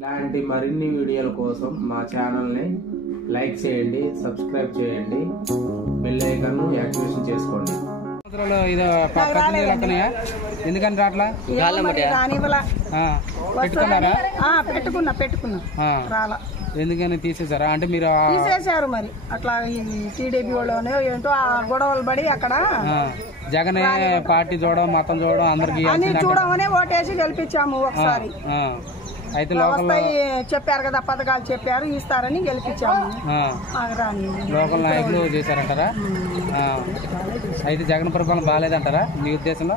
ఇలాంటి మరిన్ని వీడియోల కోసం మా ఛానల్ని లైక్ చేయండి, సబ్స్క్రైబ్ చేయండి, బెల్ ఐకాన్ యాక్టివేషన్ చేసుకోండి. ఎందుకని రాట్లా పెట్టుకున్నా ఎందుకని తీసేసారా? అంటే మీరు తీసేసారు మరి అట్లా టీడీపీ వాళ్ళనే ఏంటో ఆ గొడవలు పడి అక్కడ జగన్ పార్టీ చూడడం మతం చూడడం అందరికి అన్ని చూడమనే ఓటేసి గెలిపించాము ఒకసారి. అయితే చెప్పారు కదా, పథకాలు చెప్పారు ఇస్తారని గెలిపించాము. లోకల్ నాయకులు చేశారంటారా? అయితే జగన్ పరిపాలన బాగాలేదంటారా మీ ఉద్దేశంలో?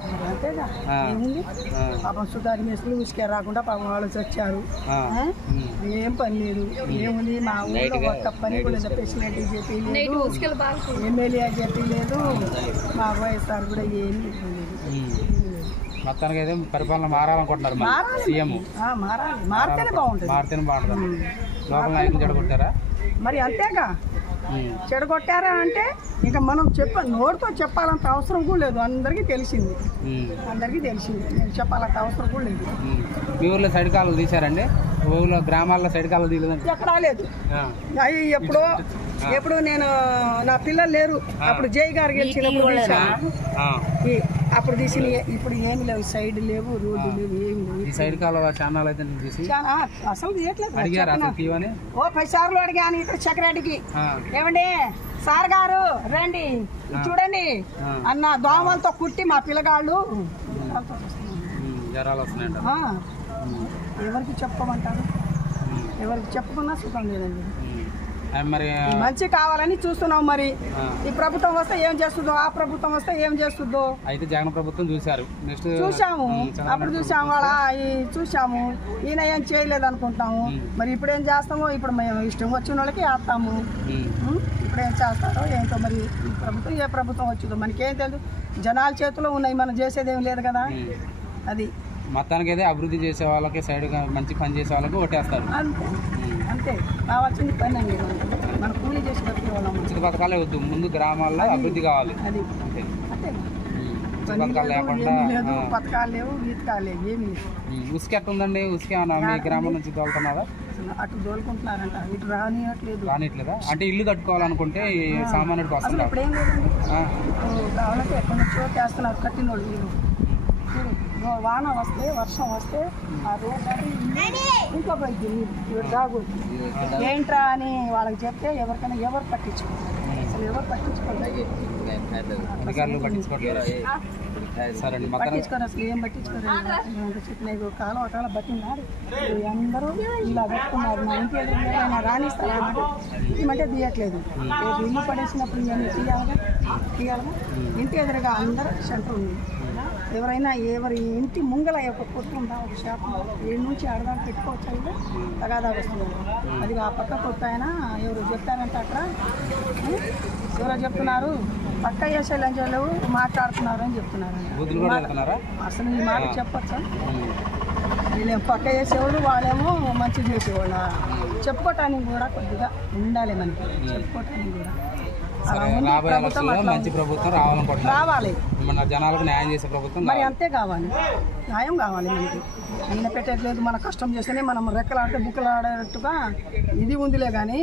పాపం సుధారి మేసులు ఉసుకే రాకుండా పాపం వాళ్ళు చచ్చారు. ఏం పని లేదు, ఏముంది మా ఊళ్ళో ఒక్క పని కూడా ఫెసిలిటీ చెప్పి లేదు, ఎమ్మెల్యే చెప్పి లేదు, మా వైఎస్ఆర్ కూడా ఏమీ లేదు. మొత్తానికి అయితే పరిపాలన మారాలనుకుంటున్నారు సీఎం. మారితేనే బాగుంటుంది. లోకల్ నాయకులు చెడగొట్టారా? మరి అంతేగా, చెడగొట్టారా అంటే ఇంకా మనం నోటితో చెప్పాలంత అవసరం కూడా లేదు. అందరికీ తెలిసింది. నేను చెప్పాలంత అవసరం కూడా లేదు. మీ ఊర్లో సైడ్ కాలువలు తీశారండి? ఊళ్ళో గ్రామాల్లో సైడ్ కాలువలు తీయలేదండి? ఎక్కడా లేదు. ఎప్పుడు నేను నా పిల్లలు లేరు అప్పుడు జై గారు గెలిచినప్పుడు అప్పుడు తీసి, ఇప్పుడు ఏమి లేవు, సైడ్ లేవు, రోడ్డు లేవు, ఏమి లేవు. ఈ సైడ్ కాలువ ఛానల్ అయితే అసలు తీయట్లేదు. 10 సార్లు అడిగాను ఇక్కడ చక్రాడికి, ఏమండి సార్ గారు రండి చూడండి అన్న, దోమలతో కుట్టి మా పిల్లగాళ్ళు జ్వరాలు వస్తున్నాయంట. ఎవరికి చెప్పమంటారు? ఎవరికి చెప్పుకున్నా సుఖం లేదండి. మరి మంచి కావాలని చూస్తున్నాం. మరి ఈ ప్రభుత్వం వస్తే ఏం చేస్తుందో, ఆ ప్రభుత్వం వస్తే ఏం చేస్తుందో. అయితే జగన్ ప్రభుత్వం చూసాము, అప్పుడు చూసాము. ఈయన ఏం చేయలేదు అనుకుంటాము. మరి ఇప్పుడు ఏం చేస్తామో, ఇప్పుడు మేము ఇష్టం వచ్చిన వాళ్ళకి వేస్తాము. ఇప్పుడు ఏం చేస్తారో ఏంటో. మరి ఈ ప్రభుత్వం ఏ ప్రభుత్వం వచ్చిందో మనకేం తెలియదు. జనాల చేతిలో ఉన్నాయి, మనం చేసేది ఏం లేదు కదా. అది మొత్తానికి అయితే అభివృద్ధి చేసే వాళ్ళకి, సైడ్ మంచి పని చేసే వాళ్ళకి ఓటేస్తారు. అంతే కావాల్సింది పని అండి. మన కూలీ చేసి బతికే వాళ్ళం. ఉచిత పథకాలే వద్దు, ముందు గ్రామాల్లో అభివృద్ధి కావాలి. అది పథకాలు లేకుండా పథకాలు లేవు, గీతకాలు లేవు, ఏమి లేవు. ఉసుక ఎట్లా ఉందండి? ఉసుక మీ గ్రామం నుంచి తోలుతున్నారా? అటు తోలుకుంటున్నారంట, ఇటు రానిట్లేదా? అంటే ఇల్లు కట్టుకోవాలనుకుంటే సామాన్యుడికి వస్తుంది. ఇప్పుడు ఏం లేదండి, కావాలంటే ఎక్కడి నుంచో చేస్తున్నారు కట్టినోళ్ళు. వీళ్ళు వాన వస్తే, వర్షం వస్తే ఆ రోడ్డు ఇంకో పోయింది, రాకూడదు. ఏంట్రా అని వాళ్ళకి చెప్తే ఎవరు పట్టించుకోరు. అసలు ఎవరు పట్టించుకోరు. అసలు ఏం పట్టించుకోరు. చెప్పిన కాలం బట్టినారు. అందరూ ఇలా పెట్టుకున్నారు. మా ఇంటి ఎదురు రాణిస్తారు ఏమంటే తీయట్లేదు. ఇల్లు పడేసినప్పుడు ఇవన్నీ తీయాలిగా. ఇంటి ఎదురుగా అందరూ సెంటర్ ఉంది. ఎవరైనా ఎవరి ఇంటి ముంగల ఒక కొట్టు ఉందా, ఒక షాప్ ఏడు నుంచి ఆడదాకా పెట్టుకోవచ్చు. అయితే తగాదా వస్తుంది. అది ఆ పక్క కొట్టు ఆయన ఎవరు చెప్తారంటే అక్కడ ఎవరో చెప్తున్నారు, పక్క వేసే లంచాలు మాట్లాడుతున్నారు అని చెప్తున్నారు. అసలు ఈ మాట చెప్పచ్చా? వీళ్ళేమో పక్క వేసేవాళ్ళు, వాళ్ళేమో మంచి చేసేవాళ్ళ. చెప్పుకోవటానికి కూడా కొద్దిగా ఉండాలి మనకి, చెప్పుకోవటానికి కూడా. మంచి ప్రభుత్వం రావాలి, మన జనాలకు న్యాయం చేసే ప్రభుత్వం. మరి అంతే కావాలి, న్యాయం కావాలి మనకి. ఈయన పెట్టట్లేదు, మన కష్టం చేస్తేనే మనం రెక్కలాడితే బుక్కలు ఆడేటట్టుగా ఇది ఉందిలే. కానీ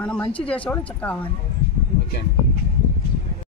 మనం మంచి చేసేవాళ్ళు కావాలి. ఓకే.